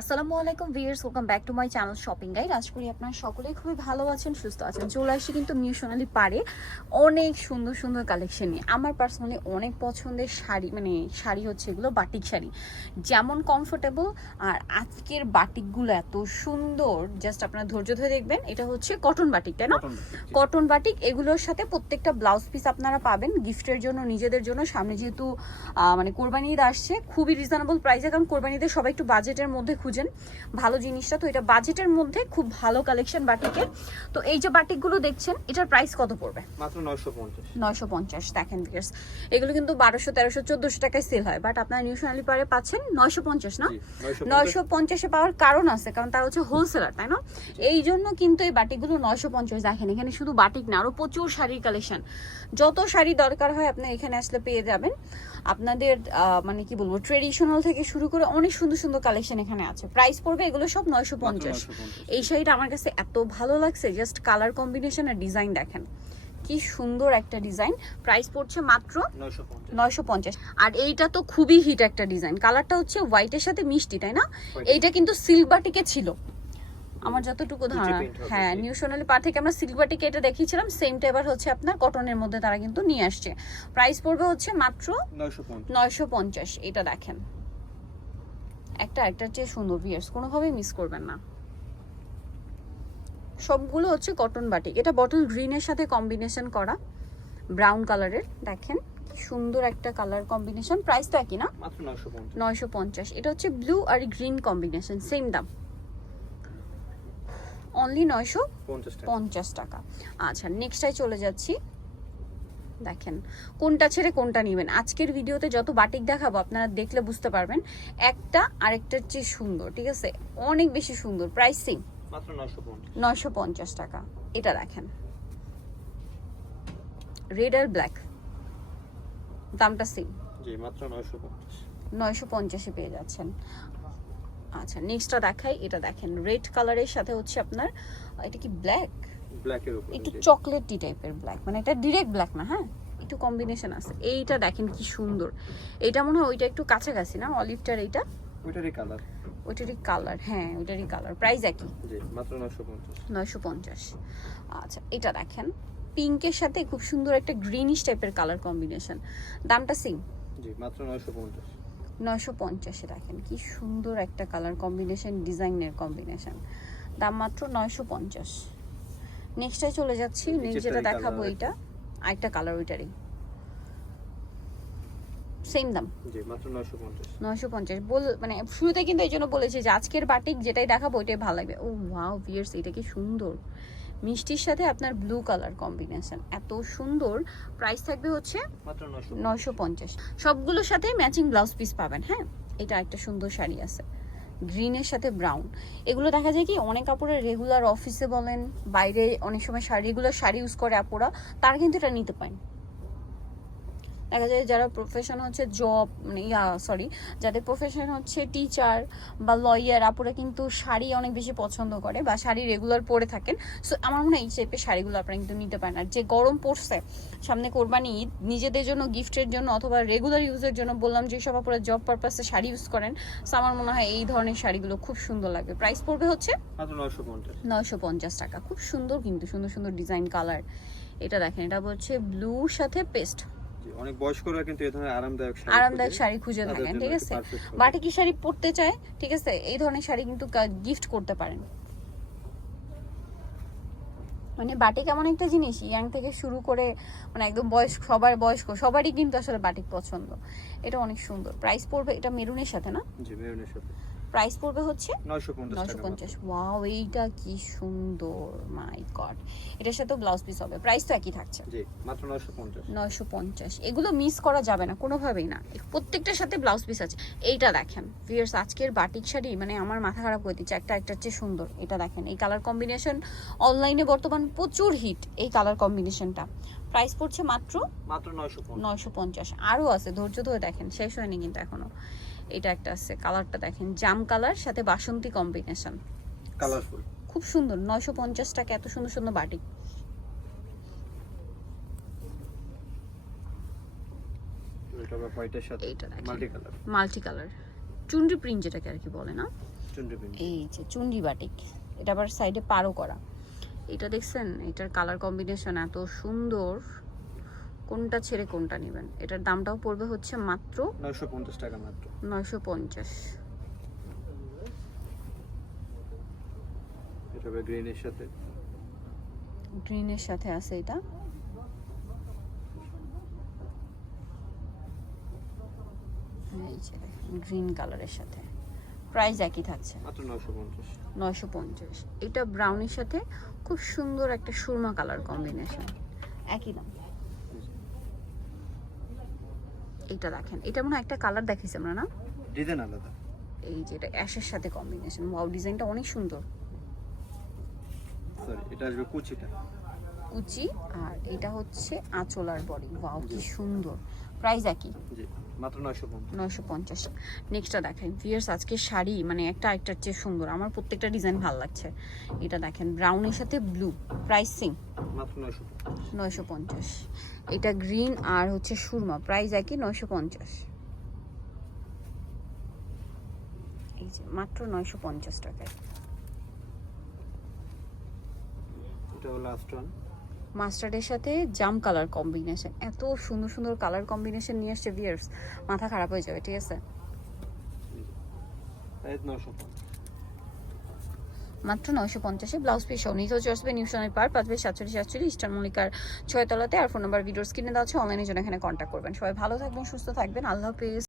আসসালামু আলাইকুম viewers welcome back to my channel shopping guide আজ করি আপনারা সকলেই খুবই ভালো আছেন সুস্থ আছেন। চলে আসি কিন্তু নিউ সোনালি পারে অনেক সুন্দর সুন্দর কালেকশন নিয়ে। আমার পার্সোনালি অনেক পছন্দের শাড়ি মানে শাড়ি হচ্ছে এগুলো বাটিক শাড়ি। যেমন কমফোর্টেবল আর আজকের বাটিকগুলো এত সুন্দর। জাস্ট আপনারা ধৈর্য ধরে দেখবেন এটা হচ্ছে কটন বাটিক তাই না? কটন বাটিক এগুলোর সাথে প্রত্যেকটা ব্লাউজ পিস আপনারা পাবেন গিফটের জন্য নিজেদের জন্য। সামনে যেহেতু মানে কোরবানি ঈদ আসছে খুবই রিজনেবল প্রাইসে কারণ কোরবানি ঈদে সবাই একটু বাজেটের মধ্যে খুঁজেন ভালো জিনিসটা। তো এটা বাজেটের মধ্যে খুব ভালো কালেকশন বাটিকের। তো এই যে বাটিকগুলো দেখছেন এটার প্রাইস কত পড়বে? মাত্র নয়শো পঞ্চাশ। নয়শো পঞ্চাশ দেখেন ভিয়ার্স এগুলো কিন্তু বারোশো তেরোশো চোদ্দোশো টাকায় সেল হয় বাট আপনারা নিউ সোনালি পারে পাচ্ছেন নয়শো পঞ্চাশ না? নয়শো পঞ্চাশে। পাওয়ার কারণ আছে কারণ তারা হচ্ছে হোলসেলার তাই না? এই জন্য কিন্তু এই বাটিকগুলো নয়শো পঞ্চাশ দেখেন এখানে শুধু বাটিক না আরও প্রচুর শাড়ির কালেকশন যত শাড়ি দরকার হয় আপনি এখানে আসলে পেয়ে যাবেন। আপনাদের মানে কি বলব ট্রেডিশনাল থেকে শুরু করে অনেক সুন্দর সুন্দর কালেকশন এখানে আছে প্রাইস পড়বে এগুলো সব নয়শো পঞ্চাশ। এই শাড়িটা আমার কাছে এত ভালো লাগছে জাস্ট কালার কম্বিনেশন আর ডিজাইন দেখেন। কি সুন্দর একটা ডিজাইন প্রাইস পড়ছে মাত্র নয়শো পঞ্চাশ। আর এইটা তো খুবই হিট একটা ডিজাইন কালারটা হচ্ছে হোয়াইটের সাথে মিষ্টি তাই না? এইটা কিন্তু সিল্ক বাটিকে ছিল। আমার যতটুকু ধারণা। হ্যাঁ নিউ সোনালি পার থেকে আমরা সিল্ক বাটিকে এটা দেখিয়েছিলাম সেমটা এবার হচ্ছে আপনার কটনের মধ্যে তারা কিন্তু নিয়ে আসছে। প্রাইস পড়বে হচ্ছে মাত্র নয়শো পঞ্চাশ এটা দেখেন। একটা একটার চেয়ে সুন্দর ভিয়ার্স কোনোভাবেই মিস করবেন না। সবগুলো হচ্ছে কটন বাটিক এটা বটল গ্রিনের সাথে কম্বিনেশন করা ব্রাউন কালারের দেখেন কি সুন্দর একটা কালার কম্বিনেশন প্রাইস তো একই না? নয়শো পঞ্চাশ। এটা হচ্ছে ব্লু আর গ্রিন কম্বিনেশন সেম দাম। অনলি নয়শো পঞ্চাশ টাকা। পঞ্চাশ টাকা। আচ্ছা নেক্সটাই চলে যাচ্ছি। দেখেন কোনটা ছেড়ে কোনটা নেবেন। আজকের ভিডিওতে যত বাটিক দেখাবো আপনারা দেখলে বুঝতে পারবেন একটা আরেকটার চেয়ে সুন্দর ঠিক আছে? অনেক বেশি সুন্দর প্রাইসিং নয়শো পঞ্চাশ। টাকা। এটা দেখেন। রেড আর ব্ল্যাক। দামটা সেম নয়শো পঞ্চাশে। পেয়ে যাচ্ছেন। আচ্ছা নেক্সটটা দেখাই। এটা দেখেন রেড কালারের সাথে হচ্ছে আপনার এটা কি ব্ল্যাক? ব্ল্যাকের উপর একটু চকলেটি টাইপের ব্ল্যাক মানে এটা ডিরেক্ট ব্ল্যাক না হ্যাঁ? একটু কম্বিনেশন আছে। এইটা দেখেন কি সুন্দর। এটা মনে হয় ওইটা একটু কাছাকাছি না? অলিভটার এইটা? ওইটারই কালার ওইটারই কালার হ্যাঁ ওইটারই কালার প্রাইস একই। জি মাত্র নয়শো পঞ্চাশ। নয়শো পঞ্চাশ। আচ্ছা এটা দেখেন। পিঙ্কের সাথে খুব সুন্দর একটা গ্রিনিশ টাইপের কালার কম্বিনেশন দামটা সিং জি মাত্র নয়শো পঞ্চাশ। নয়শো পঞ্চাশে দেখেন কি সুন্দর একটা কালার কম্বিনেশন ডিজাইনের কম্বিনেশন দাম মাত্র নয়শো পঞ্চাশ। নেক্সটে চলে যাচ্ছি। নেক্সট যেটা দেখাবো এইটা আরেকটা কালার ওইটারই। সেম দাম। জি মাত্র নয়শো পঞ্চাশ। বল মানে শুরুতে কিন্তু এই জন্য বলেছি যে আজকের বাটিক যেটাই দেখাবো ওইটাই ভালো লাগবে। ও ওয়াও ভিয়ার্স এটা কি সুন্দর। মিষ্টির সাথে আপনার ব্লু কালার কম্বিনেশন এত সুন্দর। প্রাইস থাকবে হচ্ছে নয়শো পঞ্চাশ। সবগুলোর সাথে ম্যাচিং ব্লাউজ পিস পাবেন হ্যাঁ? এটা একটা সুন্দর শাড়ি আছে। গ্রিনের সাথে ব্রাউন। এগুলো দেখা যায় কি, অনেক কাপড়ের রেগুলার অফিসে বলেন, বাইরে অনেক সময় শাড়ি রেগুলার শাড়ি ইউজ করে আপুরা, তারা কিন্তু এটা নিতে পারেন। দেখা যায় যারা প্রফেশন হচ্ছে জব মানে ইয়া সরি যাদের প্রফেশন হচ্ছে টিচার বা লয়ার আপুরা কিন্তু শাড়ি অনেক বেশি পছন্দ করে বা শাড়ি রেগুলার পরে থাকেন। সো আমার মনে হয় এই টাইপের শাড়িগুলো আপনারা কিন্তু নিতে পারেন। আর যে গরম পড়ছে সামনে কোরবানি ঈদ নিজেদের জন্য গিফটের জন্য অথবা রেগুলার ইউজের জন্য বললাম যে সব আপুরা জব পারপাসে শাড়ি ইউজ করেন সো আমার মনে হয় এই ধরনের শাড়িগুলো খুব সুন্দর লাগবে। প্রাইস পড়বে হচ্ছে নয়শো পঞ্চাশ। টাকা। খুব সুন্দর কিন্তু সুন্দর সুন্দর ডিজাইন কালার এটা দেখেন এটা হচ্ছে ব্লুর সাথে পেস্ট অনেক বয়স্করা কিন্তু এই ধরনের আরামদায়ক শাড়ি আরামদায়ক শাড়ি খুঁজে থাকেন ঠিক আছে? বাটিকি শাড়ি পরতে চায়? ঠিক আছে? এই ধরনের শাড়ি কিন্তু গিফট করতে পারেন। মানে বাটিক এমন একটা জিনিস ইয়াং থেকে শুরু করে মানে একদম বয়স্ক সবার বয়স্ক সবারই কিন্তু আসলে বাটিক পছন্দ। এটা অনেক সুন্দর। প্রাইস পড়বে এটা মেরুনের সাথে না? জি মেরুনের সাথে। প্রাইস পড়বে হচ্ছে নয়শো পঞ্চাশ ওয়াও এইটা কি সুন্দর মাই গড। এটার সাথেও ব্লাউজ পিস হবে প্রাইস তো একই থাকছে। মাত্র। জি মাত্র নয়শো পঞ্চাশ। এগুলো মিস করা যাবে না কোনোভাবেই না। প্রত্যেকটার সাথে ব্লাউজ পিস আছে। এইটা দেখেন ভিয়ার্স আজকের বাটিক শাড়ি মানে আমার মাথা খারাপ করে দিচ্ছে একটা একটার চেয়ে সুন্দর। এটা দেখেন এই কালার কম্বিনেশন অনলাইনে বর্তমান প্রচুর হিট এই কালার কম্বিনেশনটা প্রাইস পড়ছে মাত্র মাত্র নয়শো পঞ্চাশ। নয়শো পঞ্চাশ। আরও আছে ধৈর্য ধরে দেখেন শেষ হয়নি কিন্তু এখনও। এটা একটা আছে কালারটা দেখেন জাম কালার সাথে বাসন্তী কম্বিনেশন কালারফুল খুব সুন্দর নয়শো পঞ্চাশ টাকা এত সুন্দর সুন্দর দেখেন। মাল্টি কালার মাল্টি কালার চুনরি প্রিন্ট যেটাকে আর কি বলে না? এই যে চুন্ডি বাটিক এটা আবার সাইডে পারও করা। এটা দেখছেন এটার কালার কম্বিনেশন এত সুন্দর। কোনটা ছেড়ে কোনটা নেবেন? এটার দামটাও পড়বে হচ্ছে মাত্র নয়শো পঞ্চাশ টাকা মাত্র। নয়শো পঞ্চাশ। এটা গ্রিনের সাথে। গ্রিনের সাথে আছে এটা। এই যে গ্রিন কালারের সাথে। প্রাইস একই থাকছে। নয়শো পঞ্চাশ। এটা ব্রাউনের সাথে খুব সুন্দর একটা সুরমা কালার কম্বিনেশন। একই দাম। এটা দেখেন। এটা মনে হয় একটা কালার দেখিস আমরা না? ডিজাইন আলাদা। এই যে এটা অ্যাশের সাথে কম্বিনেশন ওয়াও ডিজাইনটা অনেক সুন্দর। সরি এটা আসবে কুচিটা। কুচি আর এটা হচ্ছে আঁচলার বডি। ওয়াও কি সুন্দর। প্রাইস একই? জি মাত্র নয়শো পঞ্চাশ। নেক্সটটা দেখাই ভিয়ার্স আজকে শাড়ি মানে একটা আরেকটার চেয়ে সুন্দর। আমার প্রত্যেকটা ডিজাইন ভালো লাগছে। এটা দেখেন ব্রাউনের সাথে ব্লু প্রাইসিং নয়শো পঞ্চাশ। এটা গ্রিন আর হচ্ছে সুরমা। প্রাইস একই নয়শো পঞ্চাশ। এই যে মাত্র নয়শো পঞ্চাশ টাকায়। এটা লাস্ট ওয়ান মাস্টার্ডের সাথে জাম কালার কম্বিনেশন। এত সুন্দর সুন্দর কালার কম্বিনেশন নিয়ে আসছে ভিয়ার্স মাথা খারাপ হয়ে যাবে ঠিক আছে? মাত্র নয়শো পঞ্চাশে ব্লাউজ পিস সহ চলে আসবে নিউ পার পাঁচ বাই সাতচল্লিশ সাতচল্লিশ ইস্টার মল্লিকার ছয়তলাতে। আর ফোন নাম্বার ভিডিওর স্ক্রিনে দেওয়া আছে অনলাইনে জন্য এখানে কন্ট্যাক্ট করবেন। সবাই ভালো থাকবেন, সুস্থ থাকবেন। আল্লাহ হাফিজ।